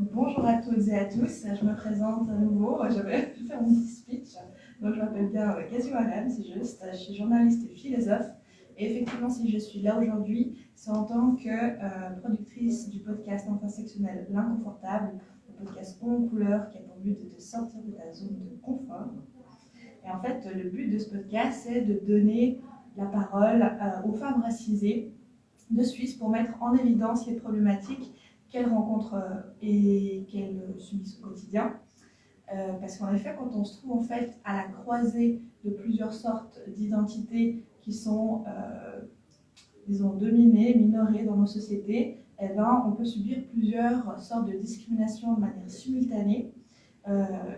Bonjour à toutes et à tous, je me présente à nouveau, je vais faire mon petit speech. Donc, je m'appelle bien Kazu Harem, c'est juste, je suis journaliste et philosophe. Et effectivement, si je suis là aujourd'hui, c'est en tant que productrice du podcast intersectionnel L'Inconfortable, le podcast haut en couleur qui a pour but de te sortir de ta zone de confort. Et en fait, le but de ce podcast, c'est de donner la parole aux femmes racisées de Suisse pour mettre en évidence les problématiques qu'elles rencontrent et qu'elles subissent au quotidien. Parce qu'en effet, quand on se trouve en fait à la croisée de plusieurs sortes d'identités qui sont, disons, dominées, minorées dans nos sociétés, eh ben, on peut subir plusieurs sortes de discrimination de manière simultanée.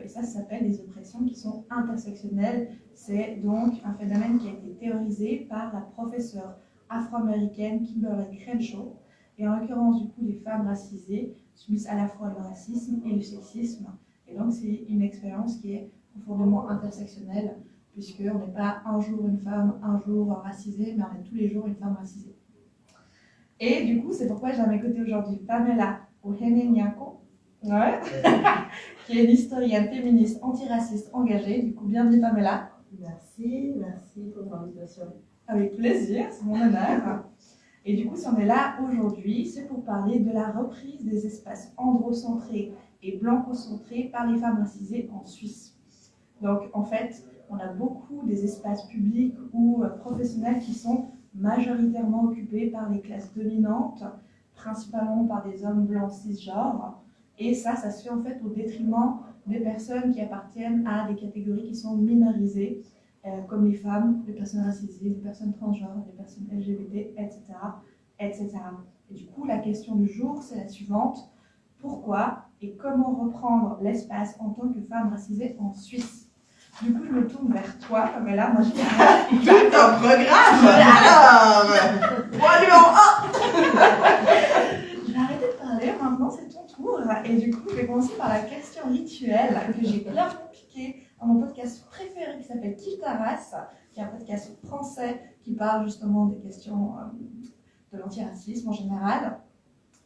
Et ça s'appelle les oppressions qui sont intersectionnelles. C'est donc un phénomène qui a été théorisé par la professeure afro-américaine Kimberly Crenshaw. Et en l'occurrence, du coup, les femmes racisées subissent à la fois le racisme et le sexisme. Et donc, c'est une expérience qui est profondément intersectionnelle, puisqu'on n'est pas un jour une femme, un jour racisée, mais on est tous les jours une femme racisée. Et du coup, c'est pourquoi j'ai à mes côtés aujourd'hui Pamela Oheneniako, ouais, qui est une historienne féministe antiraciste engagée. Du coup, bienvenue Pamela. Merci pour l'invitation. Avec plaisir, c'est mon honneur. Et du coup, si on est là aujourd'hui, c'est pour parler de la reprise des espaces androcentrés et blancocentrés par les femmes racisées en Suisse. Donc, en fait, on a beaucoup des espaces publics ou professionnels qui sont majoritairement occupés par les classes dominantes, principalement par des hommes blancs cisgenres. Et ça se fait en fait au détriment des personnes qui appartiennent à des catégories qui sont minorisées, comme les femmes, les personnes racisées, les personnes transgenres, les personnes LGBT, etc., etc. Et du coup, la question du jour, c'est la suivante. Pourquoi et comment reprendre l'espace en tant que femme racisée en Suisse? Du coup, je me tourne vers toi, Pamela. Moi, je Tout un programme. Alors, point Je vais arrêter de parler, maintenant c'est ton tour. Et du coup, je vais commencer par la question rituelle que j'ai clairement piquée dans mon podcast préféré qui s'appelle Kiffe ta race, qui est un podcast français qui parle justement des questions de l'antiracisme en général.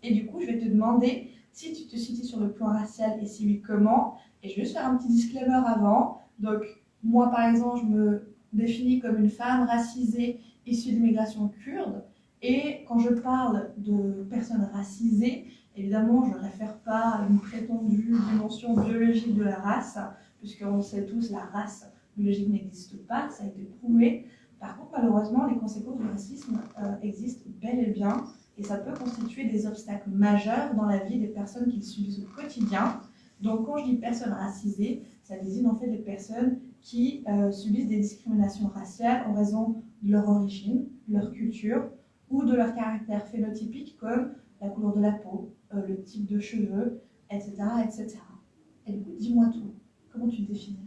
Et du coup, je vais te demander si tu te situes sur le plan racial et si oui, comment. Et je vais juste faire un petit disclaimer avant. Donc, moi, par exemple, je me définis comme une femme racisée issue d'immigration kurde. Et quand je parle de personnes racisées, évidemment, je ne réfère pas à une prétendue dimension biologique de la race, puisqu'on sait tous, la race biologique n'existe pas, ça a été prouvé. Par contre, malheureusement, les conséquences du racisme existent bel et bien, et ça peut constituer des obstacles majeurs dans la vie des personnes qui le subissent au quotidien. Donc, quand je dis personnes racisées, ça désigne en fait des personnes qui subissent des discriminations raciales en raison de leur origine, de leur culture ou de leur caractère phénotypique comme la couleur de la peau, le type de cheveux, etc., etc. Et du coup, dis-moi tout. Comment tu te définis?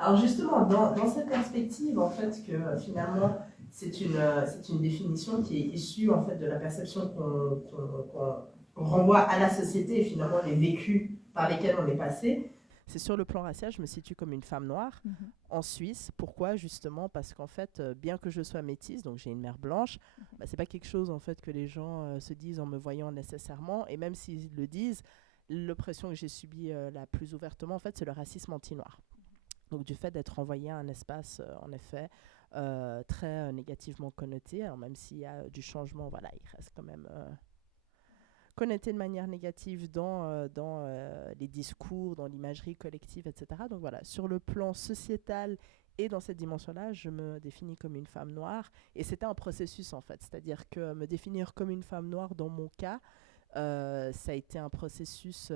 Alors justement, dans cette perspective, en fait, que finalement, c'est une définition qui est issue en fait de la perception qu'on renvoie à la société et finalement les vécus par lesquels on est passé. C'est sur le plan racial, je me situe comme une femme noire en Suisse. Pourquoi? Justement parce qu'en fait, bien que je sois métisse, donc j'ai une mère blanche, c'est pas quelque chose en fait que les gens se disent en me voyant nécessairement. Et même s'ils le disent, l'oppression que j'ai subie la plus ouvertement, en fait, c'est le racisme anti-noir. Donc du fait d'être envoyé à un espace, en effet, très négativement connoté, alors même s'il y a du changement, voilà, il reste quand même connoté de manière négative dans les discours, dans l'imagerie collective, etc. Donc voilà, sur le plan sociétal et dans cette dimension-là, je me définis comme une femme noire. Et c'était un processus, en fait. C'est-à-dire que me définir comme une femme noire, dans mon cas, ça a été un processus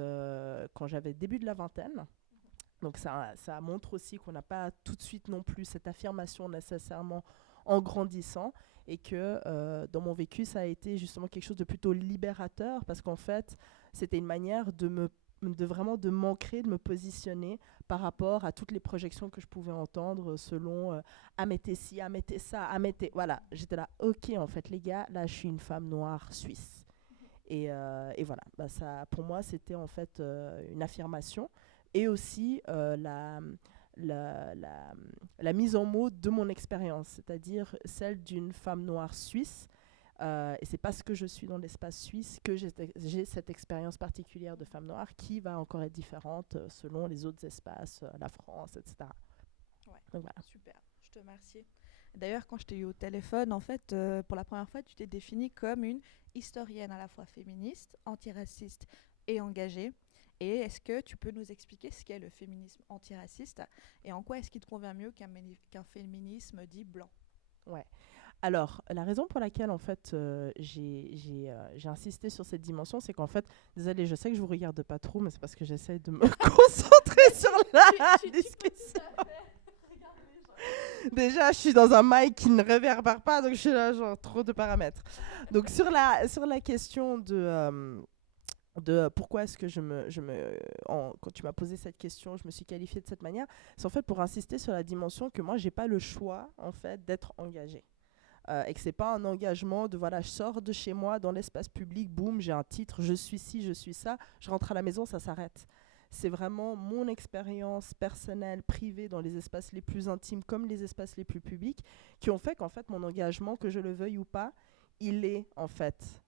quand j'avais le début de la vingtaine. Donc ça montre aussi qu'on n'a pas tout de suite non plus cette affirmation nécessairement en grandissant et que dans mon vécu, ça a été justement quelque chose de plutôt libérateur parce qu'en fait, c'était une manière de vraiment de m'ancrer, de me positionner par rapport à toutes les projections que je pouvais entendre selon ah mais t'es ci, ah mais t'es ça, ah mais t'es... Voilà, j'étais là, ok en fait les gars, là je suis une femme noire suisse. Et voilà, ça, pour moi, c'était en fait une affirmation et aussi la, la, la mise en mots de mon expérience, c'est-à-dire celle d'une femme noire suisse Et c'est parce que je suis dans l'espace suisse que j'ai cette expérience particulière de femme noire qui va encore être différente selon les autres espaces, la France, etc. Ouais, Donc voilà. super, je te remercie. D'ailleurs, quand je t'ai eu au téléphone, en fait, pour la première fois, tu t'es définie comme une historienne à la fois féministe, antiraciste et engagée. Et est-ce que tu peux nous expliquer ce qu'est le féminisme antiraciste et en quoi est-ce qu'il te convient mieux qu'un féminisme dit blanc? Ouais. Alors, la raison pour laquelle, en fait, j'ai insisté sur cette dimension, c'est qu'en fait, désolé, je sais que je vous regarde pas trop, mais c'est parce que j'essaie de me concentrer sur la discussion. Déjà, je suis dans un mic qui ne réverbère pas, donc je suis là, genre, trop de paramètres. Donc, sur la question de pourquoi est-ce que quand tu m'as posé cette question, je me suis qualifiée de cette manière, c'est en fait pour insister sur la dimension que moi, j'ai pas le choix, en fait, d'être engagée. Et que c'est pas un engagement de voilà, je sors de chez moi dans l'espace public, boum, j'ai un titre, je suis ci, je suis ça, je rentre à la maison, ça s'arrête. C'est vraiment mon expérience personnelle, privée, dans les espaces les plus intimes comme les espaces les plus publics, qui ont fait qu'en fait mon engagement, que je le veuille ou pas, il est en fait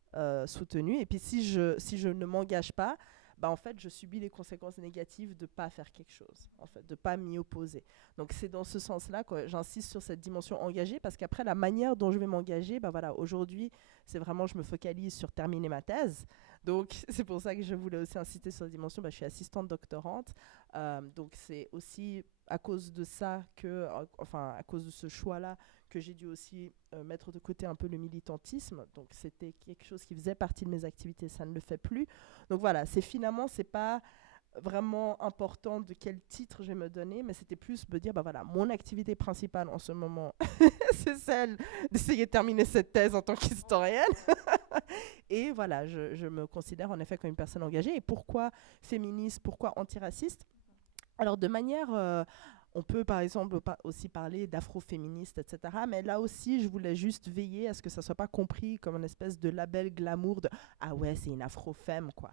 soutenu. Et puis si je ne m'engage pas, bah en fait je subis les conséquences négatives de pas faire quelque chose, en fait, de pas m'y opposer. Donc c'est dans ce sens-là que j'insiste sur cette dimension engagée, parce qu'après la manière dont je vais m'engager, bah voilà, aujourd'hui c'est vraiment, je me focalise sur terminer ma thèse. Donc c'est pour ça que je voulais aussi insister sur la dimension, bah, je suis assistante doctorante, donc c'est aussi à cause de ça que, enfin à cause de ce choix-là, que j'ai dû aussi mettre de côté un peu le militantisme. Donc c'était quelque chose qui faisait partie de mes activités, ça ne le fait plus. Donc voilà, c'est pas vraiment important de quel titre je vais me donner, mais c'était plus me dire, bah voilà, mon activité principale en ce moment, c'est celle d'essayer de terminer cette thèse en tant qu'historienne. Et voilà, je me considère en effet comme une personne engagée. Et pourquoi féministe, pourquoi antiraciste? Alors de manière... on peut par exemple aussi parler d'afroféministe, etc. Mais là aussi, je voulais juste veiller à ce que ça ne soit pas compris comme une espèce de label glamour de « Ah ouais, c'est une afrofemme, quoi ».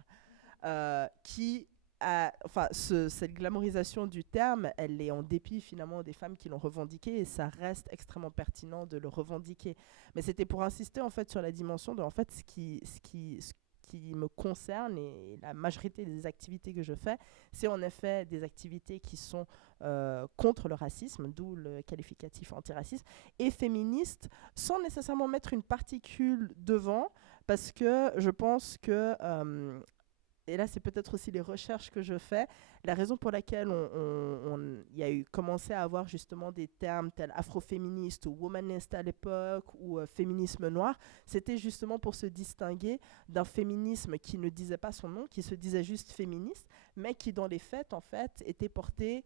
Enfin, cette glamourisation du terme, elle est en dépit finalement des femmes qui l'ont revendiqué, et ça reste extrêmement pertinent de le revendiquer. Mais c'était pour insister en fait sur la dimension de en fait ce qui me concerne, et la majorité des activités que je fais, c'est en effet des activités qui sont contre le racisme, d'où le qualificatif antiraciste, et féministe, sans nécessairement mettre une particule devant, parce que je pense que et là c'est peut-être aussi les recherches que je fais, la raison pour laquelle il y a eu commencé à avoir justement des termes tels afroféministe ou womaniste à l'époque, ou féminisme noir, c'était justement pour se distinguer d'un féminisme qui ne disait pas son nom, qui se disait juste féministe, mais qui dans les faits en fait était porté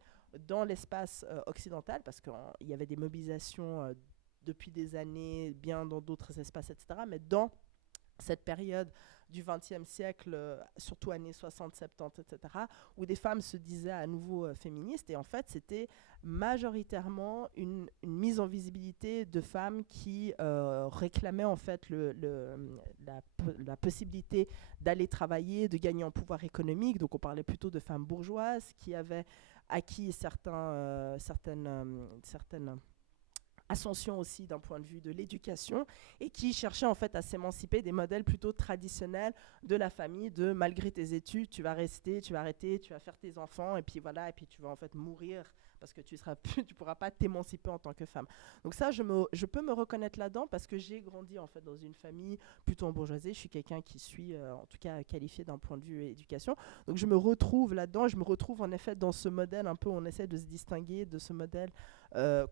dans l'espace occidental, parce qu'il y avait des mobilisations depuis des années bien dans d'autres espaces, etc., mais dans cette période du XXe siècle, surtout années 60, 70, etc., où des femmes se disaient à nouveau féministes. Et en fait, c'était majoritairement une mise en visibilité de femmes qui réclamaient en fait la possibilité d'aller travailler, de gagner en pouvoir économique. Donc on parlait plutôt de femmes bourgeoises qui avaient acquis certaines ascension aussi d'un point de vue de l'éducation, et qui cherchait en fait à s'émanciper des modèles plutôt traditionnels de la famille, de malgré tes études, tu vas rester, tu vas arrêter, tu vas faire tes enfants, et puis voilà, et puis tu vas en fait mourir parce que tu pourras pas t'émanciper en tant que femme. Donc ça, je peux me reconnaître là-dedans, parce que j'ai grandi en fait dans une famille plutôt en bourgeoisie. Je suis quelqu'un qui suis en tout cas qualifié d'un point de vue éducation. Donc je me retrouve là-dedans, je me retrouve en effet dans ce modèle un peu, on essaie de se distinguer de ce modèle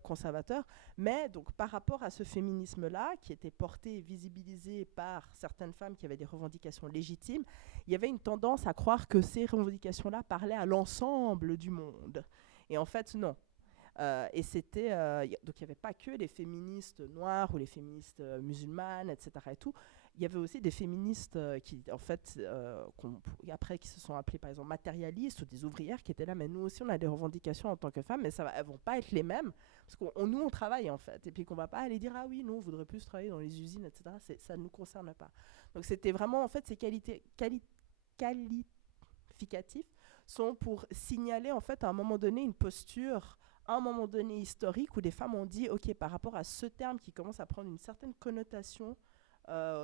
conservateur. Mais donc par rapport à ce féminisme-là, qui était porté et visibilisé par certaines femmes qui avaient des revendications légitimes, il y avait une tendance à croire que ces revendications-là parlaient à l'ensemble du monde. Et en fait, non. Et c'était donc il n'y avait pas que les féministes noires ou les féministes musulmanes, etc. Et tout. Il y avait aussi des féministes qui, en fait, après qui se sont appelées par exemple matérialistes, ou des ouvrières qui étaient là. Mais nous aussi, on a des revendications en tant que femmes, mais elles vont pas être les mêmes, parce que nous on travaille en fait, et puis qu'on va pas aller dire ah oui, nous on voudrait plus travailler dans les usines, etc. Ça ne nous concerne pas. Donc c'était vraiment en fait ces qualificatifs sont pour signaler en fait à un moment donné une posture, à un moment donné historique, où des femmes ont dit ok, par rapport à ce terme qui commence à prendre une certaine connotation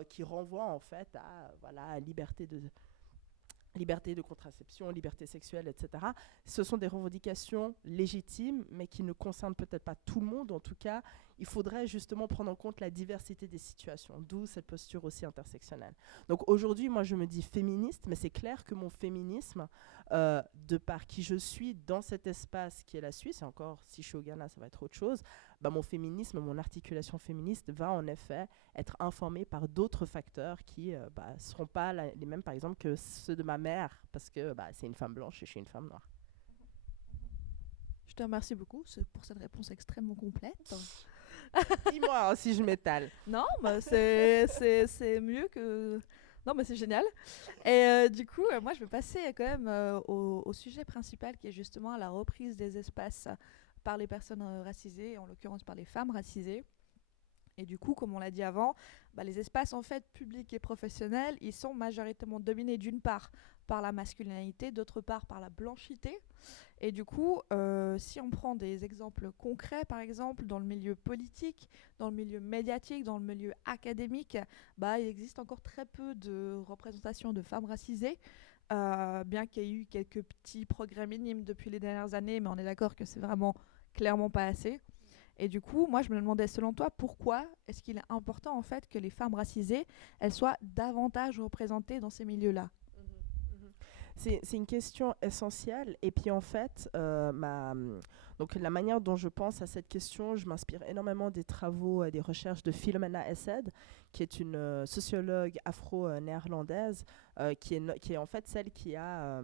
qui renvoient en fait à voilà, liberté de contraception, liberté sexuelle, etc. Ce sont des revendications légitimes, mais qui ne concernent peut-être pas tout le monde. En tout cas, il faudrait justement prendre en compte la diversité des situations, d'où cette posture aussi intersectionnelle. Donc aujourd'hui, moi, je me dis féministe, mais c'est clair que mon féminisme, de par qui je suis dans cet espace qui est la Suisse, et encore, si je suis au Ghana, ça va être autre chose, bah, mon féminisme, mon articulation féministe va en effet être informée par d'autres facteurs qui ne seront pas les mêmes, par exemple, que ceux de ma mère, parce que c'est une femme blanche et je suis une femme noire. Je te remercie beaucoup pour cette réponse extrêmement complète. Dis-moi si je m'étale. Non, c'est mieux que... Non, mais c'est génial. Et du coup, moi, je vais passer quand même au sujet principal qui est justement la reprise des espaces par les personnes racisées, en l'occurrence par les femmes racisées. Et du coup, comme on l'a dit avant, les espaces en fait publics et professionnels, ils sont majoritairement dominés d'une part par la masculinité, d'autre part par la blanchité. Et du coup, si on prend des exemples concrets, par exemple, dans le milieu politique, dans le milieu médiatique, dans le milieu académique, il existe encore très peu de représentation de femmes racisées, bien qu'il y ait eu quelques petits progrès minimes depuis les dernières années, mais on est d'accord que c'est vraiment clairement pas assez. Et du coup, moi, je me demandais, selon toi, pourquoi est-ce qu'il est important, en fait, que les femmes racisées, elles soient davantage représentées dans ces milieux-là ? C'est une question essentielle. Et puis, en fait, donc, la manière dont je pense à cette question, je m'inspire énormément des travaux et des recherches de Philomena Essed, qui est une sociologue afro-néerlandaise, qui est en fait celle qui a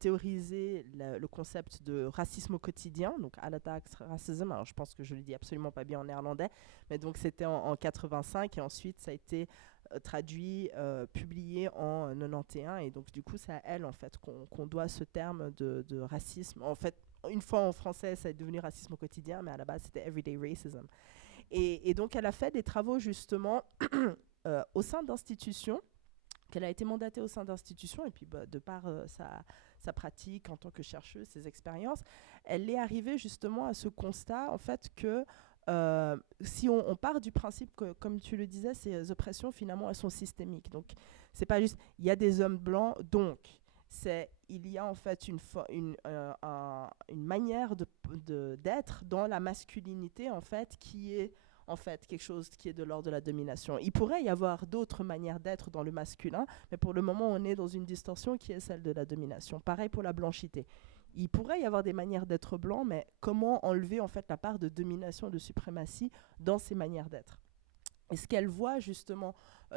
théorisé le concept de racisme au quotidien, donc alledaags racism. Alors, je pense que je le dis absolument pas bien en néerlandais, mais donc c'était en 85 et ensuite ça a été traduit, publié en 91, et donc du coup c'est à elle en fait qu'on doit ce terme de racisme. En fait, une fois en français ça est devenu racisme au quotidien, mais à la base c'était everyday racism. Et donc elle a fait des travaux justement au sein d'institutions, qu'elle a été mandatée au sein d'institutions, et puis de par sa pratique en tant que chercheuse, ses expériences, elle est arrivée justement à ce constat en fait que si on part du principe que, comme tu le disais, ces oppressions, finalement, elles sont systémiques. Donc, c'est pas juste, il y a des hommes blancs, donc, il y a en fait une manière d'être dans la masculinité, en fait, qui est en fait quelque chose qui est de l'ordre de la domination. Il pourrait y avoir d'autres manières d'être dans le masculin, mais pour le moment, on est dans une distorsion qui est celle de la domination. Pareil pour la blanchité. Il pourrait y avoir des manières d'être blanc, mais comment enlever en fait la part de domination, de suprématie dans ces manières d'être ? Et ce qu'elle voit justement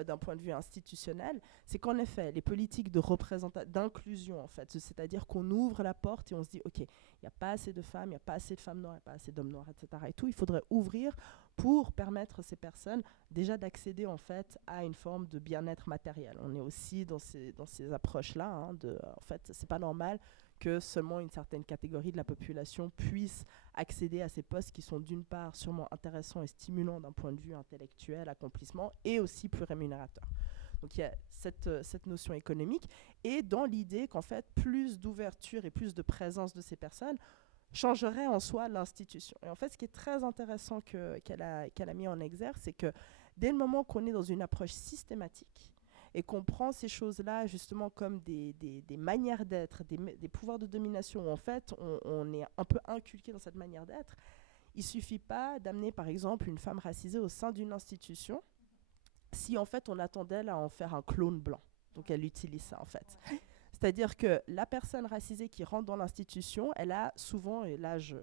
d'un point de vue institutionnel, c'est qu'en effet, les politiques d'inclusion, en fait, c'est-à-dire qu'on ouvre la porte et on se dit, OK, il n'y a pas assez de femmes, il n'y a pas assez de femmes noires, il n'y a pas assez d'hommes noirs, etc. Et tout, il faudrait ouvrir pour permettre à ces personnes déjà d'accéder en fait à une forme de bien-être matériel. On est aussi dans ces approches-là, en fait, c'est pas normal que seulement une certaine catégorie de la population puisse accéder à ces postes qui sont d'une part sûrement intéressants et stimulants d'un point de vue intellectuel, accomplissement, et aussi plus rémunérateurs. Donc il y a cette notion économique, et dans l'idée qu'en fait, plus d'ouverture et plus de présence de ces personnes changerait en soi l'institution. Et en fait, ce qui est très intéressant qu'elle a mis en exergue, c'est que dès le moment qu'on est dans une approche systématique, et qu'on prend ces choses-là justement comme des manières d'être, des pouvoirs de domination où en fait on est un peu inculqué dans cette manière d'être, il ne suffit pas d'amener par exemple une femme racisée au sein d'une institution si en fait on attend d'elle à en faire un clone blanc. Donc elle utilise ça en fait. C'est-à-dire que la personne racisée qui rentre dans l'institution, elle a souvent, et là je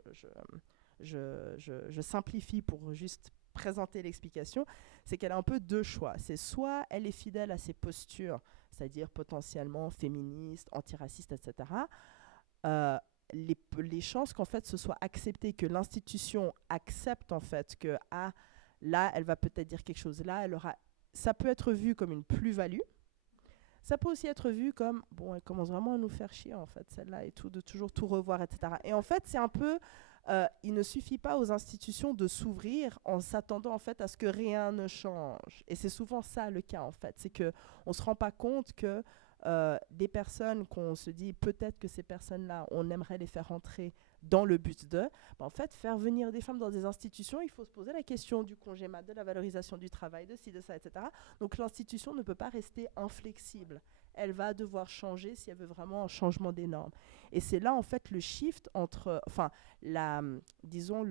simplifie pour juste présenter l'explication, c'est qu'elle a un peu deux choix. C'est soit elle est fidèle à ses postures, c'est-à-dire potentiellement féministe, antiraciste, etc. Les chances qu'en fait ce soit accepté, que l'institution accepte en fait que là elle va peut-être dire quelque chose, là ça peut être vu comme une plus-value. Ça peut aussi être vu comme, bon, elle commence vraiment à nous faire chier, en fait, celle-là, et tout, de toujours tout revoir, etc. Et en fait, c'est un peu, il ne suffit pas aux institutions de s'ouvrir en s'attendant, en fait, à ce que rien ne change. Et c'est souvent ça, le cas, en fait. C'est qu'on ne se rend pas compte que des personnes qu'on se dit peut-être que ces personnes-là, on aimerait les faire rentrer dans le but de, en fait, faire venir des femmes dans des institutions, il faut se poser la question du congé mat, de la valorisation du travail, de ci, de ça, etc. Donc l'institution ne peut pas rester inflexible. Elle va devoir changer si elle veut vraiment un changement des normes. Et c'est là, en fait, le shift entre, enfin, disons,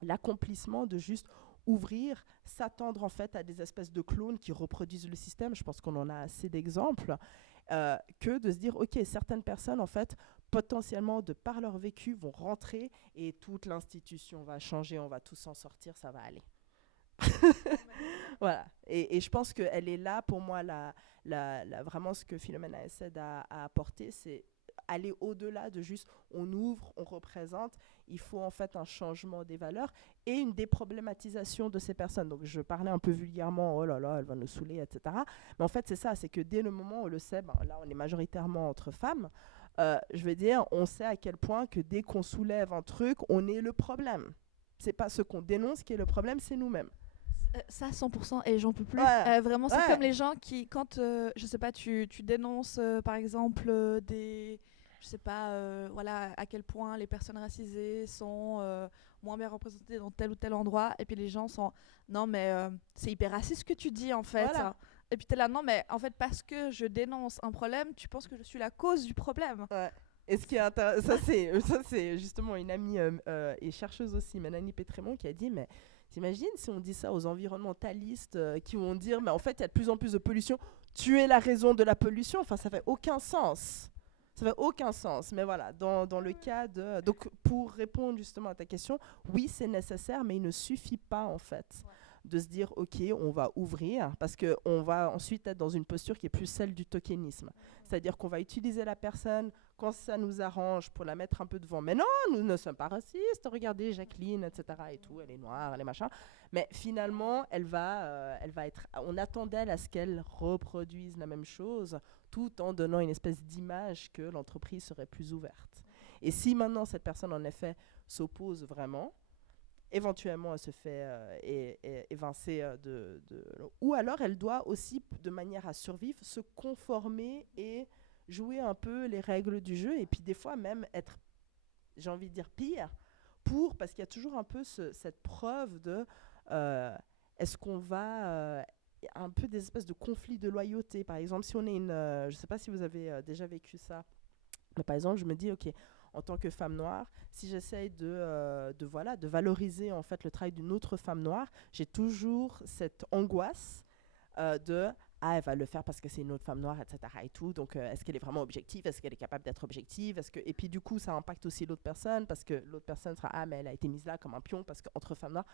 l'accomplissement de juste ouvrir, s'attendre en fait à des espèces de clones qui reproduisent le système, je pense qu'on en a assez d'exemples, que de se dire, ok, certaines personnes en fait, potentiellement de par leur vécu, vont rentrer et toute l'institution va changer, on va tous s'en sortir, ça va aller. Voilà. Et je pense qu'elle est là, pour moi, vraiment ce que Philomena essaie à apporter, c'est aller au-delà de juste on ouvre, on représente. Il faut en fait un changement des valeurs et une déproblématisation de ces personnes. Donc je parlais un peu vulgairement, oh là là, elle va nous saouler, etc. Mais en fait c'est ça, c'est que dès le moment où on le sait, là on est majoritairement entre femmes, je veux dire, on sait à quel point que dès qu'on soulève un truc, on est le problème. C'est pas ce qu'on dénonce qui est le problème, c'est nous-mêmes. Ça, 100%, et j'en peux plus. Ouais. Vraiment, c'est Ouais. comme les gens qui, quand, je sais pas, tu dénonces, par exemple, je sais pas, voilà, à quel point les personnes racisées sont moins bien représentées dans tel ou tel endroit, et puis les gens sont, non, mais c'est hyper raciste ce que tu dis, en fait. Voilà. Et puis t'es là, non, mais en fait, parce que je dénonce un problème, tu penses que je suis la cause du problème. Ouais. Et ce qui est intéressant, ça c'est justement une amie et chercheuse aussi, Mélanie Pétrémont, qui a dit, mais t'imagines si on dit ça aux environnementalistes qui vont dire, mais en fait il y a de plus en plus de pollution, tu es la raison de la pollution, enfin ça fait aucun sens. Ça fait aucun sens, mais voilà, dans le cas de... Donc pour répondre justement à ta question, oui c'est nécessaire, mais il ne suffit pas en fait de se dire ok on va ouvrir parce qu'on va ensuite être dans une posture qui est plus celle du tokenisme, c'est-à-dire qu'on va utiliser la personne quand ça nous arrange pour la mettre un peu devant, mais non nous ne sommes pas racistes, regardez Jacqueline etc et tout, elle est noire, elle est machin, mais finalement elle va être, on attend d'elle à ce qu'elle reproduise la même chose tout en donnant une espèce d'image que l'entreprise serait plus ouverte. Et si maintenant cette personne en effet s'oppose vraiment, éventuellement elle se fait évincer ou alors elle doit aussi, de manière à survivre, se conformer et jouer un peu les règles du jeu et puis des fois même être, j'ai envie de dire, pire, parce qu'il y a toujours un peu cette preuve de est-ce qu'on va un peu des espèces de conflits de loyauté. Par exemple, si on est je ne sais pas si vous avez déjà vécu ça, mais par exemple, je me dis, ok, en tant que femme noire, si j'essaye de valoriser en fait le travail d'une autre femme noire, j'ai toujours cette angoisse de ah elle va le faire parce que c'est une autre femme noire, etc. et tout. Donc est-ce qu'elle est vraiment objective, est-ce qu'elle est capable d'être objective, et puis du coup ça impacte aussi l'autre personne parce que l'autre personne sera ah mais elle a été mise là comme un pion parce qu'entre femmes noires.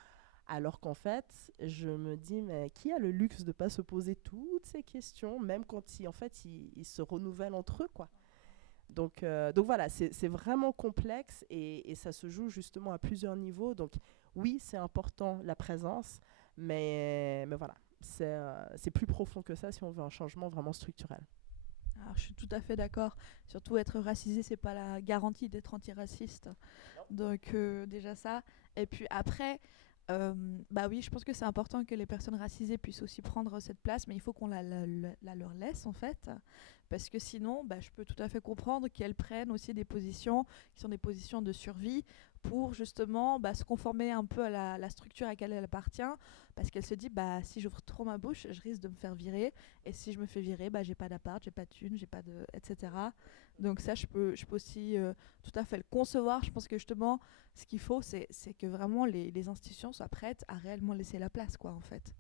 Alors qu'en fait, je me dis, mais qui a le luxe de ne pas se poser toutes ces questions, même quand ils se renouvellent entre eux, quoi. Donc voilà, c'est vraiment complexe et ça se joue justement à plusieurs niveaux. Donc oui, c'est important la présence, mais voilà, c'est plus profond que ça si on veut un changement vraiment structurel. Alors, je suis tout à fait d'accord. Surtout être racisé, c'est pas la garantie d'être antiraciste. Donc déjà ça. Et puis après, bah oui, je pense que c'est important que les personnes racisées puissent aussi prendre cette place, mais il faut qu'on la leur laisse en fait, parce que sinon, bah, je peux tout à fait comprendre qu'elles prennent aussi des positions qui sont des positions de survie pour justement se conformer un peu à la structure à laquelle elle appartient, parce qu'elle se dit bah si j'ouvre trop ma bouche, je risque de me faire virer, et si je me fais virer, bah j'ai pas d'appart, j'ai pas de thune, j'ai pas de etc. Donc ça, je peux aussi tout à fait le concevoir. Je pense que justement, ce qu'il faut, c'est que vraiment les institutions soient prêtes à réellement laisser la place, quoi, en fait.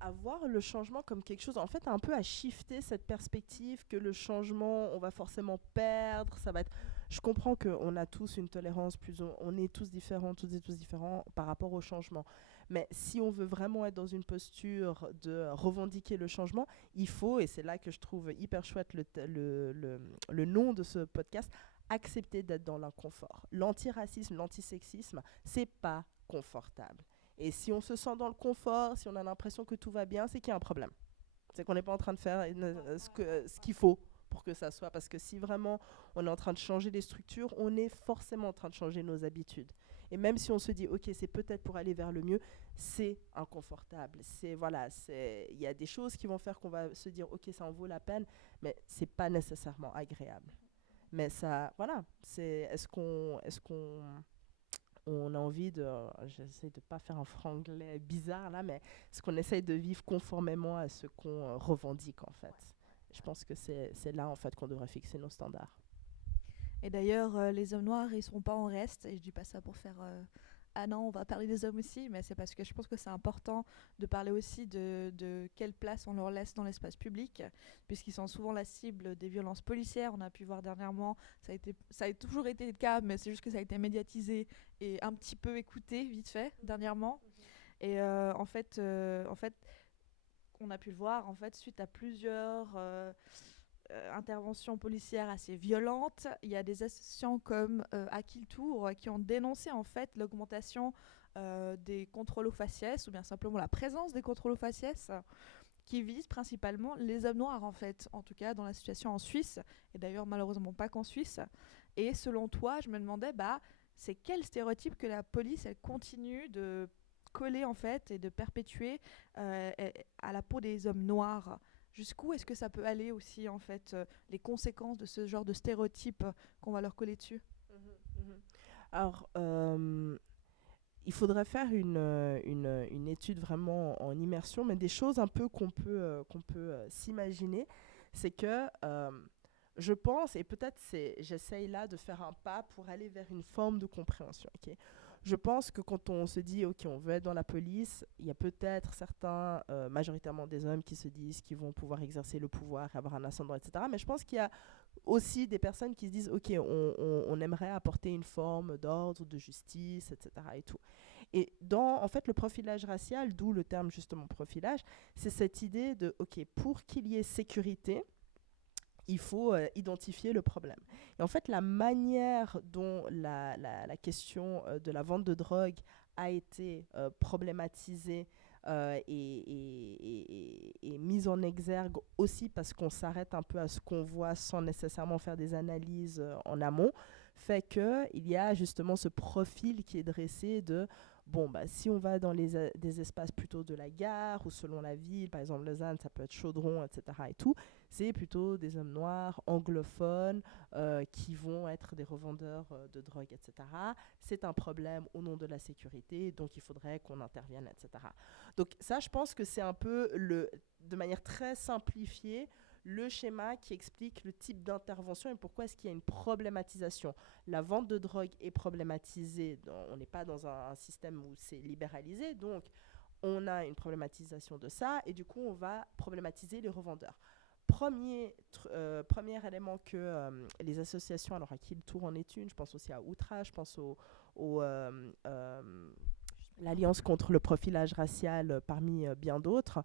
À voir le changement comme quelque chose, en fait, un peu à shifter cette perspective que le changement, on va forcément perdre, ça va être... Je comprends qu'on a tous une tolérance, on est tous différents, toutes et tous différents par rapport au changement. Mais si on veut vraiment être dans une posture de revendiquer le changement, il faut, et c'est là que je trouve hyper chouette le nom de ce podcast, accepter d'être dans l'inconfort. L'antiracisme, l'antisexisme, c'est pas confortable. Et si on se sent dans le confort, si on a l'impression que tout va bien, c'est qu'il y a un problème. C'est qu'on n'est pas en train de faire ce qu'il faut pour que ça soit. Parce que si vraiment on est en train de changer les structures, on est forcément en train de changer nos habitudes. Et même si on se dit, ok, c'est peut-être pour aller vers le mieux, c'est inconfortable. Il y a des choses qui vont faire qu'on va se dire, ok, ça en vaut la peine, mais c'est pas nécessairement agréable. Mais ça, voilà, on a envie de, j'essaie de pas faire un franglais bizarre là, mais est-ce qu'on essaye de vivre conformément à ce qu'on revendique en fait? Je pense que c'est là en fait qu'on devrait fixer nos standards. Et d'ailleurs, les hommes noirs, ils seront pas en reste. Et je dis pas ça pour faire ah non, on va parler des hommes aussi, mais c'est parce que je pense que c'est important de parler aussi de quelle place on leur laisse dans l'espace public, puisqu'ils sont souvent la cible des violences policières. On a pu voir dernièrement, ça a toujours été le cas, mais c'est juste que ça a été médiatisé et un petit peu écouté vite fait dernièrement. Et en fait, on a pu le voir en fait suite à plusieurs interventions policières assez violentes. Il y a des associations comme Akiltour qui ont dénoncé en fait l'augmentation des contrôles aux faciès ou bien simplement la présence des contrôles aux faciès qui visent principalement les hommes noirs en fait, en tout cas dans la situation en Suisse et d'ailleurs malheureusement pas qu'en Suisse. Et selon toi, je me demandais c'est quel stéréotype que la police elle continue de coller en fait et de perpétuer à la peau des hommes noirs. Jusqu'où est-ce que ça peut aller aussi, en fait, les conséquences de ce genre de stéréotypes qu'on va leur coller dessus? Alors, il faudrait faire une étude vraiment en immersion, mais des choses un peu qu'on peut s'imaginer, c'est que je pense, et peut-être j'essaye là de faire un pas pour aller vers une forme de compréhension. Okay. Je pense que quand on se dit, OK, on veut être dans la police, il y a peut-être certains, majoritairement des hommes, qui se disent qu'ils vont pouvoir exercer le pouvoir, avoir un ascendant, etc. Mais je pense qu'il y a aussi des personnes qui se disent, OK, on aimerait apporter une forme d'ordre, de justice, etc. Et tout. Et dans, en fait, le profilage racial, d'où le terme justement profilage, c'est cette idée de, OK, pour qu'il y ait sécurité, il faut identifier le problème. Et en fait, la manière dont la question de la vente de drogue a été problématisée et mise en exergue aussi parce qu'on s'arrête un peu à ce qu'on voit sans nécessairement faire des analyses en amont, fait qu'il y a justement ce profil qui est dressé de si on va dans des espaces plutôt de la gare ou selon la ville, par exemple Lausanne, ça peut être Chaudron, etc. et tout, c'est plutôt des hommes noirs, anglophones, qui vont être des revendeurs de drogue, etc. C'est un problème au nom de la sécurité, donc il faudrait qu'on intervienne, etc. Donc ça, je pense que c'est un peu, de manière très simplifiée, le schéma qui explique le type d'intervention et pourquoi est-ce qu'il y a une problématisation. La vente de drogue est problématisée, on n'est pas dans un système où c'est libéralisé, donc on a une problématisation de ça et du coup on va problématiser les revendeurs. Premier élément que les associations, alors à qui le tour en est une, je pense aussi à Outrage, je pense l'Alliance contre le profilage racial parmi bien d'autres.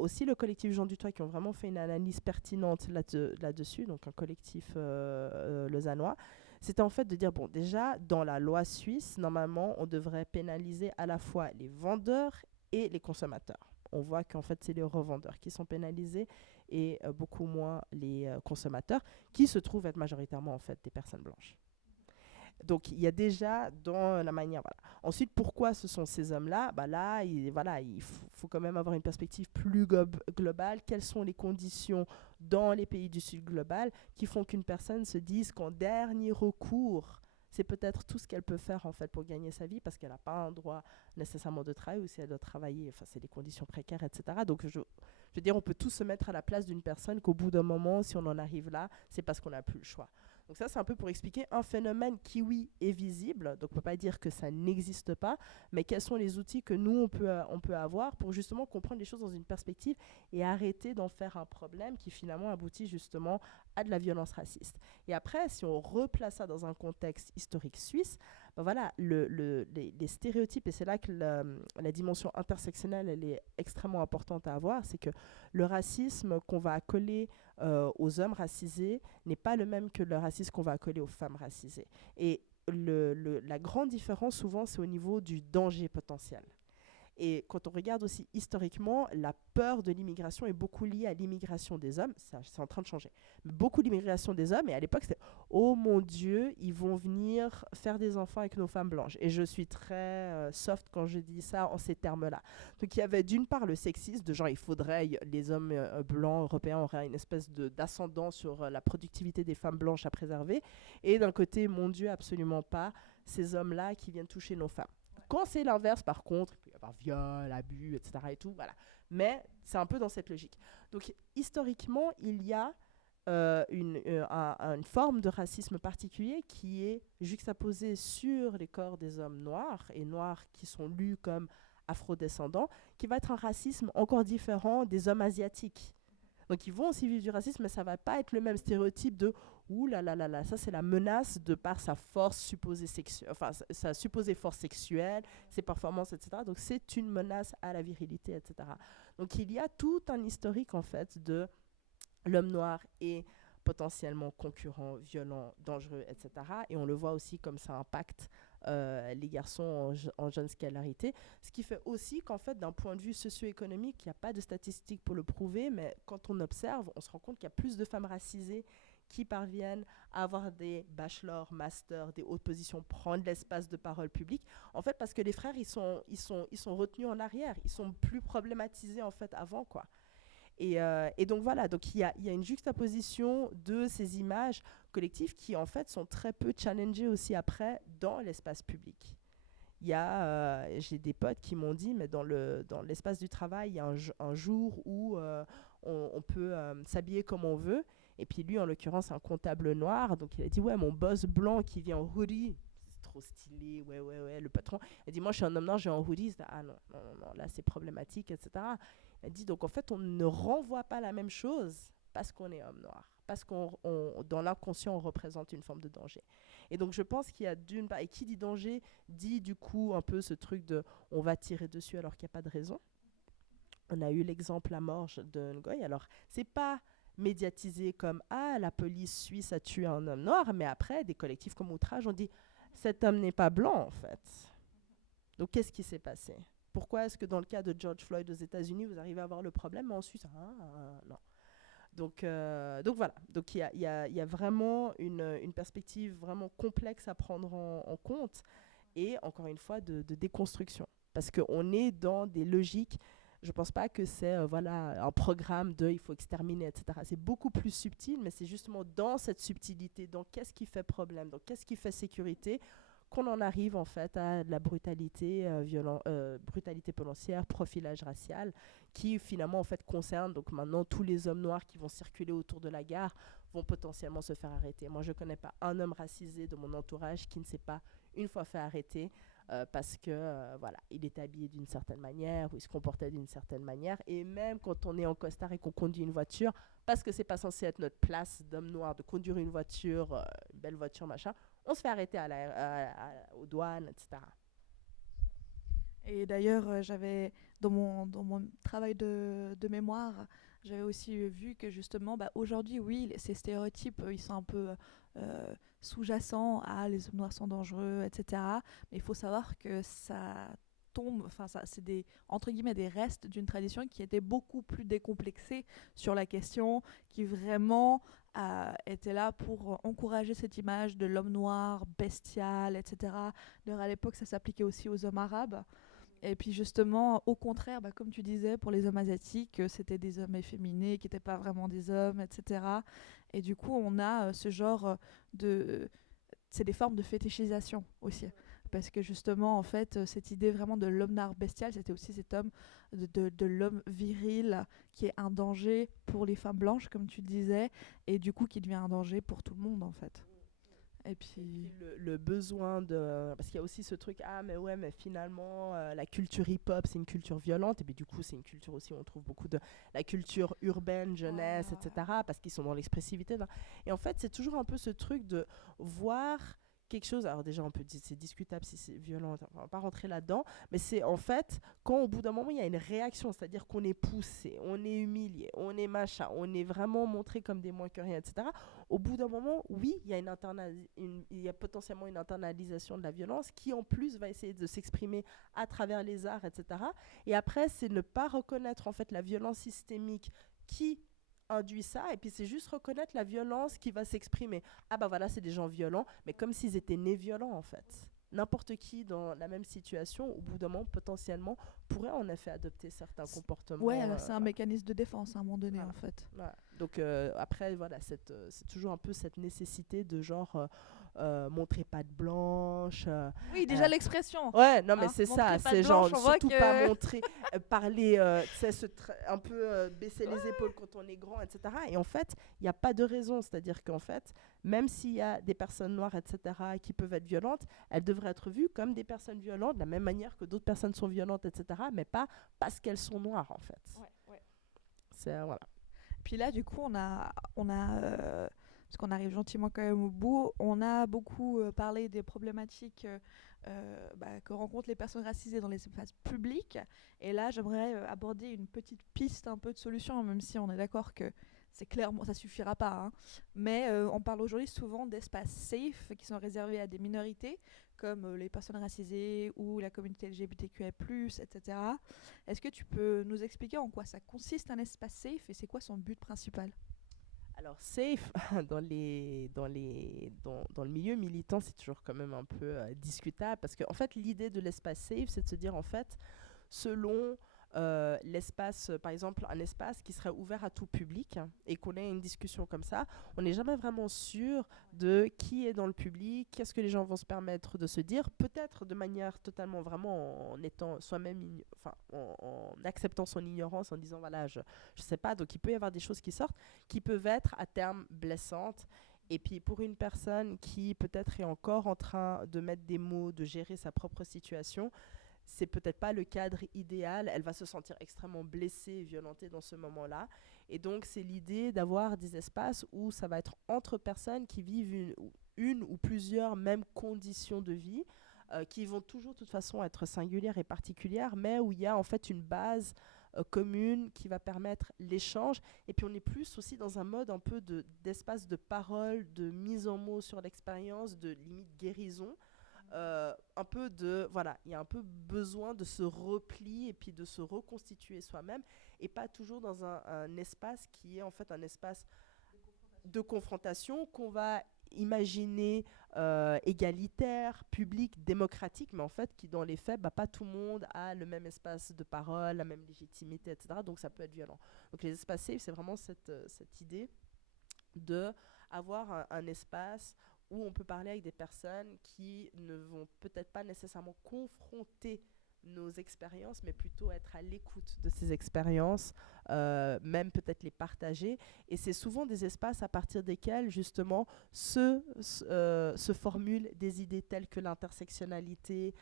Aussi le collectif Jean Dutoit qui ont vraiment fait une analyse pertinente là-dessus, donc un collectif lausannois. C'était en fait de dire, déjà, dans la loi suisse, normalement, on devrait pénaliser à la fois les vendeurs et les consommateurs. On voit qu'en fait, c'est les revendeurs qui sont pénalisés et beaucoup moins les consommateurs, qui se trouvent être majoritairement en fait des personnes blanches. Donc, il y a déjà dans la manière... Voilà. Ensuite, pourquoi ce sont ces hommes-là ? Là, il faut quand même avoir une perspective plus globale. Quelles sont les conditions dans les pays du Sud global qui font qu'une personne se dise qu'en dernier recours, c'est peut-être tout ce qu'elle peut faire en fait pour gagner sa vie parce qu'elle n'a pas un droit nécessairement de travail ou si elle doit travailler, enfin c'est des conditions précaires, etc. Donc je veux dire, on peut tous se mettre à la place d'une personne qu'au bout d'un moment, si on en arrive là, c'est parce qu'on n'a plus le choix. Donc ça, c'est un peu pour expliquer un phénomène qui, oui, est visible. Donc on ne peut pas dire que ça n'existe pas, mais quels sont les outils que nous, on peut avoir pour justement comprendre les choses dans une perspective et arrêter d'en faire un problème qui finalement aboutit justement à de la violence raciste. Et après, si on replace ça dans un contexte historique suisse, les stéréotypes, et c'est là que la dimension intersectionnelle, elle est extrêmement importante à avoir, c'est que le racisme qu'on va accoler aux hommes racisés n'est pas le même que le racisme qu'on va accoler aux femmes racisées. Et la grande différence, souvent, c'est au niveau du danger potentiel. Et quand on regarde aussi historiquement, la peur de l'immigration est beaucoup liée à l'immigration des hommes. Ça, c'est en train de changer. Mais beaucoup l'immigration des hommes. Et à l'époque, c'était « Oh mon Dieu, ils vont venir faire des enfants avec nos femmes blanches. » Et je suis très soft quand je dis ça en ces termes-là. Donc il y avait d'une part le sexisme, de genre il faudrait, les hommes blancs européens auraient une espèce d'ascendant sur la productivité des femmes blanches à préserver. Et d'un côté, mon Dieu, absolument pas, ces hommes-là qui viennent toucher nos femmes. Quand c'est l'inverse, par contre, il peut y avoir viol, abus, etc. et tout, voilà. Mais c'est un peu dans cette logique. Donc, historiquement, il y a une forme de racisme particulier qui est juxtaposée sur les corps des hommes noirs, et noirs qui sont lus comme afrodescendants, qui va être un racisme encore différent des hommes asiatiques. Donc ils vont aussi vivre du racisme, mais ça va pas être le même stéréotype de ouh là là là là, ça c'est la menace de par sa force supposée sexuelle, enfin sa supposée force sexuelle, ses performances, etc. Donc c'est une menace à la virilité, etc. Donc il y a tout un historique en fait de l'homme noir est potentiellement concurrent, violent, dangereux, etc. Et on le voit aussi comme ça impacte les garçons en jeune scolarité. Ce qui fait aussi qu'en fait, d'un point de vue socio-économique, il n'y a pas de statistiques pour le prouver, mais quand on observe, on se rend compte qu'il y a plus de femmes racisées qui parviennent à avoir des bachelors, masters, des hautes positions, prendre l'espace de parole publique. En fait, parce que les frères, ils sont retenus en arrière. Ils sont plus problématisés, en fait, avant, quoi. Et donc voilà, donc il y a une juxtaposition de ces images collectives qui en fait sont très peu challengées aussi après dans l'espace public. J'ai des potes qui m'ont dit, mais dans l'espace du travail, il y a un jour où on peut s'habiller comme on veut. Et puis lui, en l'occurrence, un comptable noir. Donc il a dit, ouais, mon boss blanc qui vient en hoodie, c'est trop stylé, ouais, le patron. Il a dit, moi, je suis un homme noir, j'ai un hoodie. Ah non, là, c'est problématique, etc. Elle dit donc en fait on ne renvoie pas la même chose parce qu'on est homme noir, parce qu'on dans l'inconscient on représente une forme de danger. Et donc je pense qu'il y a d'une part, et qui dit danger dit du coup un peu ce truc de on va tirer dessus alors qu'il n'y a pas de raison. On a eu l'exemple à Morges de Ngoy, alors c'est pas médiatisé comme ah la police suisse a tué un homme noir, mais après des collectifs comme Outrage ont dit cet homme n'est pas blanc en fait. Donc qu'est-ce qui s'est passé? Pourquoi est-ce que dans le cas de George Floyd aux États-Unis, vous arrivez à avoir le problème, mais en Suisse, non. Donc voilà. Donc il y a vraiment une perspective vraiment complexe à prendre en compte et encore une fois de déconstruction. Parce qu'on est dans des logiques, je ne pense pas que c'est un programme de il faut exterminer, etc. C'est beaucoup plus subtil, mais c'est justement dans cette subtilité, dans qu'est-ce qui fait problème, dans qu'est-ce qui fait sécurité, qu'on en arrive en fait à de la brutalité, brutalité policière, profilage racial, qui finalement en fait concerne donc maintenant tous les hommes noirs qui vont circuler autour de la gare vont potentiellement se faire arrêter. Moi je connais pas un homme racisé de mon entourage qui ne s'est pas une fois fait arrêter parce que voilà, il était habillé d'une certaine manière ou il se comportait d'une certaine manière. Et même quand on est en costard et qu'on conduit une voiture, parce que c'est pas censé être notre place d'homme noir de conduire une voiture, une belle voiture machin, on se fait arrêter aux douanes, etc. Et d'ailleurs, j'avais dans mon travail de mémoire, j'avais aussi vu que justement, aujourd'hui, oui, ces stéréotypes, ils sont un peu sous-jacents à les hommes noirs sont dangereux, etc. Mais il faut savoir que ça tombe, c'est des entre guillemets des restes d'une tradition qui était beaucoup plus décomplexée sur la question, qui vraiment était là pour encourager cette image de l'homme noir bestial, etc. D'ailleurs, à l'époque, ça s'appliquait aussi aux hommes arabes. Et puis justement, au contraire, comme tu disais, pour les hommes asiatiques, c'était des hommes efféminés qui n'étaient pas vraiment des hommes, etc. Et du coup, on a ce genre de... C'est des formes de fétichisation aussi. Parce que justement, en fait, cette idée vraiment de l'homme noir bestial, c'était aussi cet homme de l'homme viril qui est un danger pour les femmes blanches, comme tu disais, et du coup qui devient un danger pour tout le monde, en fait. Et puis le besoin de... Parce qu'il y a aussi ce truc, mais finalement, la culture hip-hop, c'est une culture violente. Et puis du coup, c'est une culture aussi où on trouve beaucoup de la culture urbaine, jeunesse, etc. Parce qu'ils sont dans l'expressivité. Et en fait, c'est toujours un peu ce truc de voir quelque chose, alors déjà on peut dire c'est discutable si c'est violent, on va pas rentrer là-dedans, mais c'est en fait quand au bout d'un moment il y a une réaction, c'est-à-dire qu'on est poussé, on est humilié, on est machin, on est vraiment montré comme des moins que rien, etc. Au bout d'un moment, oui, il y a il y a potentiellement une internalisation de la violence qui en plus va essayer de s'exprimer à travers les arts, etc. Et après, c'est ne pas reconnaître en fait la violence systémique qui induit ça, et puis c'est juste reconnaître la violence qui va s'exprimer. Ah bah voilà, c'est des gens violents, mais comme s'ils étaient nés violents en fait. N'importe qui dans la même situation, au bout d'un moment, potentiellement, pourrait en effet adopter certains comportements. Ouais, c'est un mécanisme de défense à un moment donné, voilà. en fait. Voilà. Donc après, voilà, c'est toujours un peu cette nécessité de genre montrer patte blanche. Oui, déjà l'expression. Ouais, non, mais Hein, c'est montrer ça, patte c'est blanche, genre on voit surtout que- pas montrer, parler, tu sais, un peu baisser les épaules quand on est grand, etc. Et en fait, il n'y a pas de raison, c'est-à-dire qu'en fait, même s'il y a des personnes noires, etc., qui peuvent être violentes, elles devraient être vues comme des personnes violentes, de la même manière que d'autres personnes sont violentes, etc., mais pas parce qu'elles sont noires, en fait. Ouais. C'est, voilà. Puis là, du coup, parce qu'on arrive gentiment quand même au bout, on a beaucoup parlé des problématiques que rencontrent les personnes racisées dans les espaces publics. Et là, j'aimerais aborder une petite piste un peu de solution, même si on est d'accord que c'est clairement, ça suffira pas. Hein. Mais on parle aujourd'hui souvent d'espaces safe qui sont réservés à des minorités, comme les personnes racisées ou la communauté LGBTQI+, etc. Est-ce que tu peux nous expliquer en quoi ça consiste un espace safe et c'est quoi son but principal? Alors, safe, dans le milieu militant, c'est toujours quand même un peu discutable parce qu'en fait, l'idée de l'espace safe, c'est de se dire, en fait, selon l'espace, par exemple, un espace qui serait ouvert à tout public et qu'on ait une discussion comme ça, on n'est jamais vraiment sûr de qui est dans le public, qu'est-ce que les gens vont se permettre de se dire, peut-être de manière totalement vraiment en étant soi-même, en acceptant son ignorance, en disant voilà, je sais pas, donc il peut y avoir des choses qui sortent qui peuvent être à terme blessantes. Et puis pour une personne qui peut-être est encore en train de mettre des mots, de gérer sa propre situation, c'est peut-être pas le cadre idéal, elle va se sentir extrêmement blessée et violentée dans ce moment-là. Et donc, c'est l'idée d'avoir des espaces où ça va être entre personnes qui vivent une ou plusieurs mêmes conditions de vie, qui vont toujours de toute façon être singulières et particulières, mais où il y a en fait une base commune qui va permettre l'échange. Et puis, on est plus aussi dans un mode un peu d'espace de parole, de mise en mots sur l'expérience, de limite guérison. Un peu voilà, il y a un peu besoin de se repli et puis de se reconstituer soi-même et pas toujours dans un espace qui est en fait un espace de confrontation qu'on va imaginer égalitaire, public, démocratique, mais en fait qui dans les faits, pas tout le monde a le même espace de parole, la même légitimité, etc. Donc ça peut être violent. Donc les espaces safe, c'est vraiment cette idée de avoir un espace où on peut parler avec des personnes qui ne vont peut-être pas nécessairement confronter nos expériences, mais plutôt être à l'écoute de ces expériences, même peut-être les partager. Et c'est souvent des espaces à partir desquels, justement, se formulent des idées telles que l'intersectionnalité,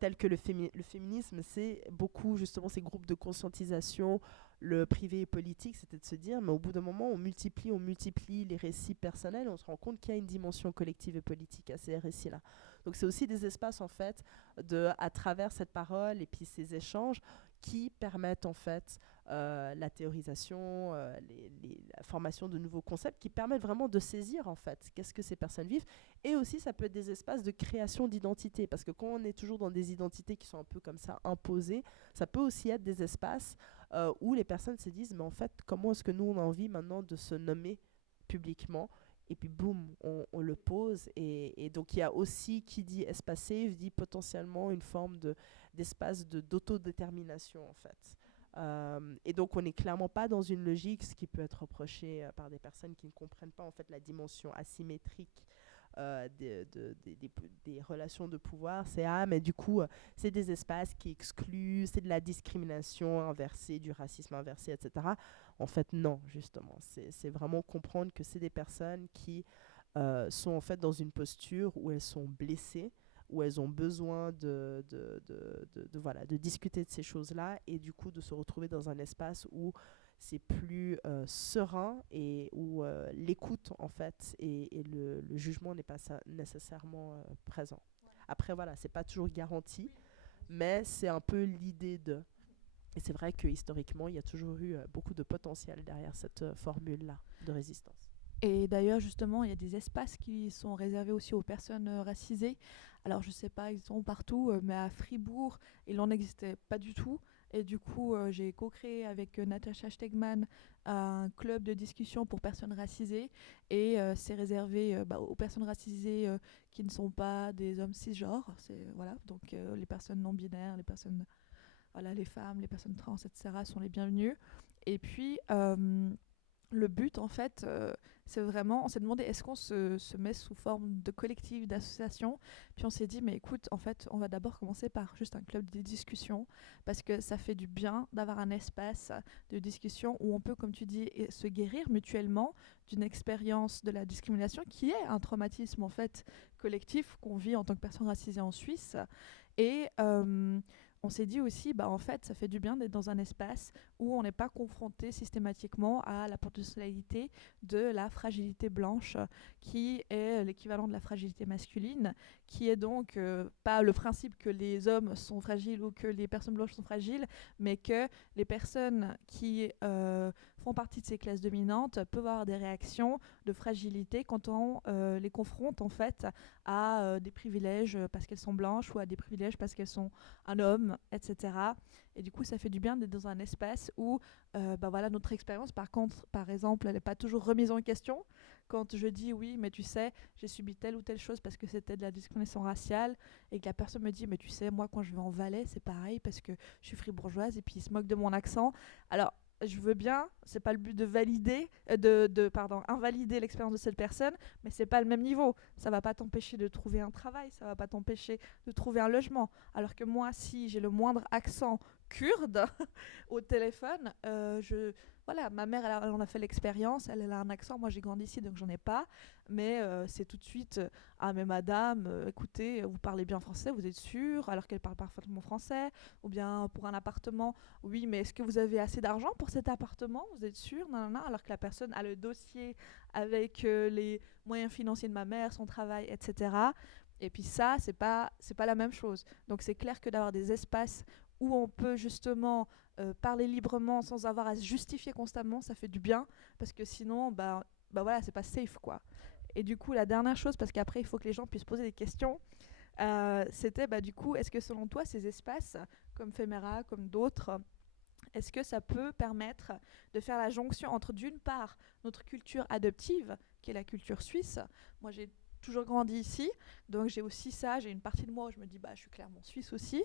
telles que le féminisme. C'est beaucoup, justement, ces groupes de conscientisation, le privé et politique, c'était de se dire, mais au bout d'un moment, on multiplie les récits personnels et on se rend compte qu'il y a une dimension collective et politique à ces récits-là. Donc c'est aussi des espaces, en fait, à travers cette parole et puis ces échanges qui permettent, en fait, la théorisation, la formation de nouveaux concepts qui permettent vraiment de saisir, en fait, qu'est-ce que ces personnes vivent. Et aussi, ça peut être des espaces de création d'identité, parce que quand on est toujours dans des identités qui sont un peu comme ça imposées, ça peut aussi être des espaces où les personnes se disent, mais en fait, comment est-ce que nous, on a envie maintenant de se nommer publiquement? Et puis, boum, on le pose. Et donc, il y a aussi, qui dit espace safe, dit potentiellement une forme d'espace d'autodétermination, en fait. Et donc, on n'est clairement pas dans une logique, ce qui peut être reproché par des personnes qui ne comprennent pas, en fait, la dimension asymétrique des relations de pouvoir, c'est mais du coup c'est des espaces qui excluent, c'est de la discrimination inversée, du racisme inversé, etc. En fait non, justement, c'est vraiment comprendre que c'est des personnes qui sont en fait dans une posture où elles sont blessées, où elles ont besoin voilà, de discuter de ces choses-là et du coup de se retrouver dans un espace où c'est plus serein et où l'écoute en fait et le jugement n'est pas nécessairement présent. Après voilà, c'est pas toujours garanti, mais c'est un peu l'idée de. Et c'est vrai que historiquement, il y a toujours eu beaucoup de potentiel derrière cette formule-là de résistance. Et d'ailleurs, justement, il y a des espaces qui sont réservés aussi aux personnes racisées. Alors, je sais pas, ils sont partout, mais à Fribourg, il n'en existait pas du tout. Et du coup, j'ai co-créé avec Natacha Stegman un club de discussion pour personnes racisées. Et c'est réservé aux personnes racisées qui ne sont pas des hommes cisgenres. Voilà, donc les personnes non binaires, les personnes, voilà, les femmes, les personnes trans, etc. sont les bienvenues. Et puis, le but, en fait, c'est vraiment, on s'est demandé est-ce qu'on se met sous forme de collectif, d'association. Puis on s'est dit, mais écoute, en fait, on va d'abord commencer par juste un club de discussion, parce que ça fait du bien d'avoir un espace de discussion où on peut, comme tu dis, se guérir mutuellement d'une expérience de la discrimination qui est un traumatisme, en fait, collectif qu'on vit en tant que personne racisée en Suisse. Et on s'est dit aussi, bah, en fait, ça fait du bien d'être dans un espace où on n'est pas confronté systématiquement à la potentialité de la fragilité blanche, qui est l'équivalent de la fragilité masculine, qui est donc pas le principe que les hommes sont fragiles ou que les personnes blanches sont fragiles, mais que les personnes qui font partie de ces classes dominantes peuvent avoir des réactions de fragilité quand on les confronte en fait à des privilèges parce qu'elles sont blanches ou à des privilèges parce qu'elles sont un homme, etc. Et du coup, ça fait du bien d'être dans un espace où voilà, notre expérience, par exemple, elle n'est pas toujours remise en question. Quand je dis oui, mais tu sais, j'ai subi telle ou telle chose parce que c'était de la discrimination raciale, et que la personne me dit, mais tu sais, moi, quand je vais en Valais, c'est pareil parce que je suis fribourgeoise, et puis ils se moquent de mon accent. Alors, je veux bien, c'est pas le but de valider, invalider l'expérience de cette personne, mais c'est pas le même niveau. Ça va pas t'empêcher de trouver un travail, ça va pas t'empêcher de trouver un logement. Alors que moi, si j'ai le moindre accent kurde au téléphone, voilà, ma mère, elle en a fait l'expérience, elle a un accent, moi j'ai grandi ici, donc j'en ai pas, mais c'est tout de suite, ah mais madame, écoutez, vous parlez bien français, vous êtes sûre, alors qu'elle parle parfaitement français, ou bien pour un appartement, oui, mais est-ce que vous avez assez d'argent pour cet appartement, vous êtes sûre, non, non, non, alors que la personne a le dossier avec les moyens financiers de ma mère, son travail, etc. Et puis ça, c'est pas la même chose. Donc c'est clair que d'avoir des espaces où on peut justement parler librement sans avoir à se justifier constamment, ça fait du bien, parce que sinon, voilà, c'est pas safe, quoi. Et du coup, la dernière chose, parce qu'après, il faut que les gens puissent poser des questions, c'était, du coup, est-ce que selon toi, ces espaces, comme Femera, comme d'autres, est-ce que ça peut permettre de faire la jonction entre, d'une part, notre culture adoptive, qui est la culture suisse. Moi, j'ai toujours grandi ici, donc j'ai aussi ça, j'ai une partie de moi où je me dis, je suis clairement suisse aussi.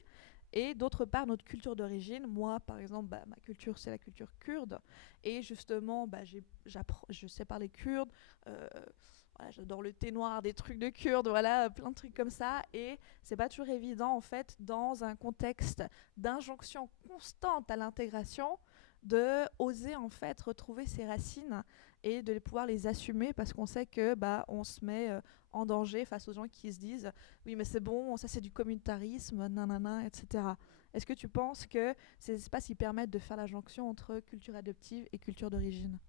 Et d'autre part, notre culture d'origine. Moi, par exemple, ma culture, c'est la culture kurde. Et justement, je sais parler kurde. Voilà, j'adore le thé noir, des trucs de kurde, voilà, plein de trucs comme ça. Et c'est pas toujours évident, en fait, dans un contexte d'injonction constante à l'intégration, de oser, en fait, retrouver ses racines et de pouvoir les assumer, parce qu'on sait que on se met en danger face aux gens qui se disent oui mais c'est bon, ça c'est du communautarisme, nanana, etc. Est-ce que tu penses que ces espaces ils permettent de faire la jonction entre culture adoptive et culture d'origine?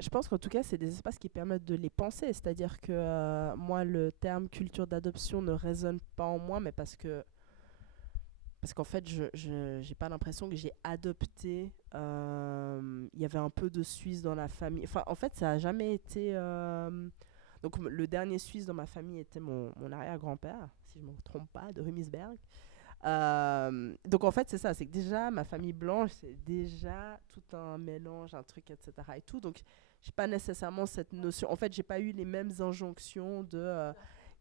Je pense qu'en tout cas, c'est des espaces qui permettent de les penser. C'est-à-dire que moi, le terme culture d'adoption ne résonne pas en moi, mais parce qu'en fait, je n'ai pas l'impression que j'ai adopté. Il y avait un peu de Suisse dans la famille. Enfin, en fait, ça n'a jamais été... Donc, le dernier Suisse dans ma famille était mon arrière-grand-père, si je ne me trompe pas, de Rumisberg. Donc, en fait, c'est ça. C'est que déjà, ma famille blanche, c'est déjà tout un mélange, un truc, etc. Et tout. Donc, je n'ai pas nécessairement cette notion. En fait, je n'ai pas eu les mêmes injonctions de...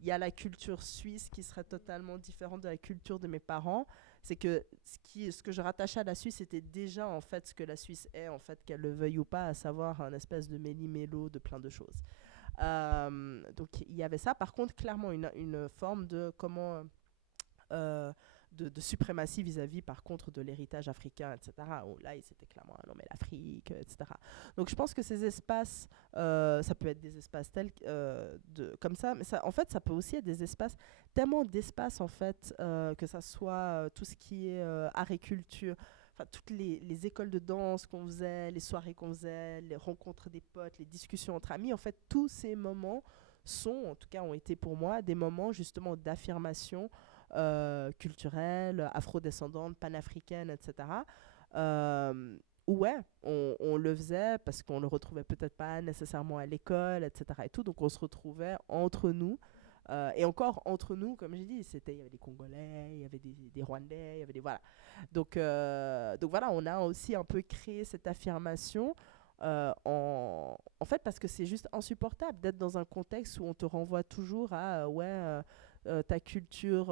Il y a la culture suisse qui serait totalement différente de la culture de mes parents. C'est que ce que je rattachais à la Suisse, c'était déjà en fait ce que la Suisse est, en fait, qu'elle le veuille ou pas, à savoir un espèce de méli-mélo de plein de choses. Donc il y avait ça. Par contre, clairement, une forme de comment... de suprématie vis-à-vis, par contre, de l'héritage africain, etc. Où là, c'était clairement, non mais l'Afrique, etc. Donc je pense que ces espaces, ça peut être des espaces tels comme ça, mais ça, en fait, ça peut aussi être des espaces, tellement d'espaces, en fait, que ça soit tout ce qui est agriculture, enfin, toutes les écoles de danse qu'on faisait, les soirées qu'on faisait, les rencontres des potes, les discussions entre amis, en fait, tous ces moments en tout cas, ont été pour moi des moments justement d'affirmation culturelle, afrodescendante, panafricaine, etc. Euh, ouais, on le faisait parce qu'on le retrouvait peut-être pas nécessairement à l'école, etc. Et tout, donc on se retrouvait entre nous. Et encore entre nous, comme j'ai dit, il y avait des Congolais, il y avait des Rwandais, il y avait des voilà. Donc voilà, on a aussi un peu créé cette affirmation en fait parce que c'est juste insupportable d'être dans un contexte où on te renvoie toujours à ta culture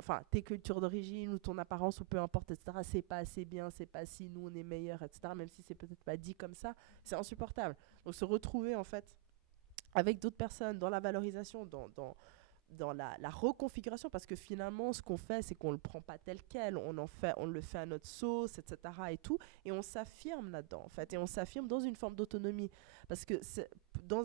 enfin tes cultures d'origine ou ton apparence ou peu importe, etc. C'est pas assez bien, c'est pas si nous on est meilleurs, etc. Même si c'est peut-être pas dit comme ça, c'est insupportable. Donc se retrouver en fait avec d'autres personnes dans la valorisation, dans la reconfiguration, parce que finalement, ce qu'on fait, c'est qu'on ne le prend pas tel quel, on le fait à notre sauce, etc. et tout, et on s'affirme là-dedans, en fait, et on s'affirme dans une forme d'autonomie. Parce que dans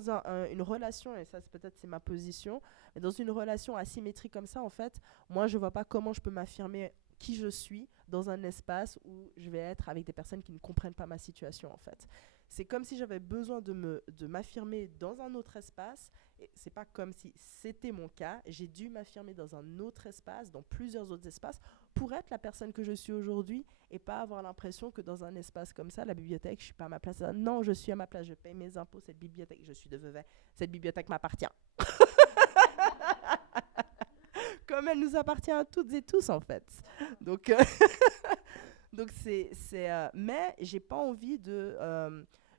une relation, et ça, c'est ma position, mais dans une relation asymétrique comme ça, en fait, moi, je ne vois pas comment je peux m'affirmer qui je suis dans un espace où je vais être avec des personnes qui ne comprennent pas ma situation, en fait. C'est comme si j'avais besoin de m'affirmer dans un autre espace. Et c'est pas comme si c'était mon cas. J'ai dû m'affirmer dans un autre espace, dans plusieurs autres espaces, pour être la personne que je suis aujourd'hui et pas avoir l'impression que dans un espace comme ça, la bibliothèque, je suis pas à ma place. Non, je suis à ma place. Je paye mes impôts. Cette bibliothèque, je suis de Vevey. Cette bibliothèque m'appartient. Comme elle nous appartient à toutes et tous, en fait. Donc, donc mais j'ai pas envie de.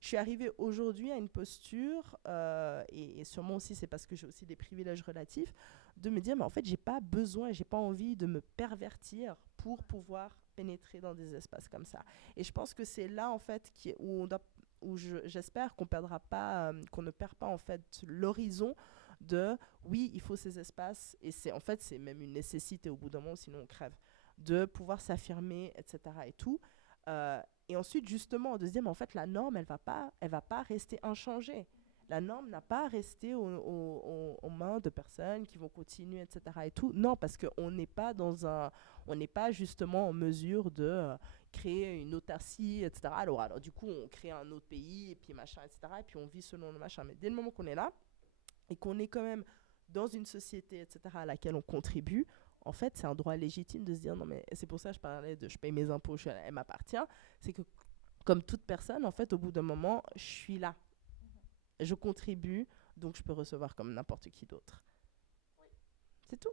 Je suis arrivée aujourd'hui à une posture, et sûrement aussi c'est parce que j'ai aussi des privilèges relatifs, de me dire mais en fait j'ai pas besoin, j'ai pas envie de me pervertir pour pouvoir pénétrer dans des espaces comme ça. Et je pense que c'est là en fait j'espère qu'on perdra pas, qu'on ne perd pas en fait l'horizon de oui il faut ces espaces et c'est même une nécessité au bout d'un moment sinon on crève, de pouvoir s'affirmer, etc. et tout. Et ensuite, justement, de se dire, mais en fait, la norme, elle va pas rester inchangée. La norme n'a pas à rester aux mains de personnes qui vont continuer, etc. et tout. Non, parce qu'on n'est pas on n'est pas justement en mesure de créer une autarcie, etc. Alors, du coup, on crée un autre pays, et puis machin, etc. Et puis on vit selon le machin. Mais dès le moment qu'on est là, et qu'on est quand même dans une société, etc., à laquelle on contribue, en fait, c'est un droit légitime de se dire non, mais c'est pour ça que je parlais de je paye mes impôts, elle m'appartient. C'est que, comme toute personne, en fait, au bout d'un moment, je suis là. Je contribue, donc je peux recevoir comme n'importe qui d'autre. C'est tout.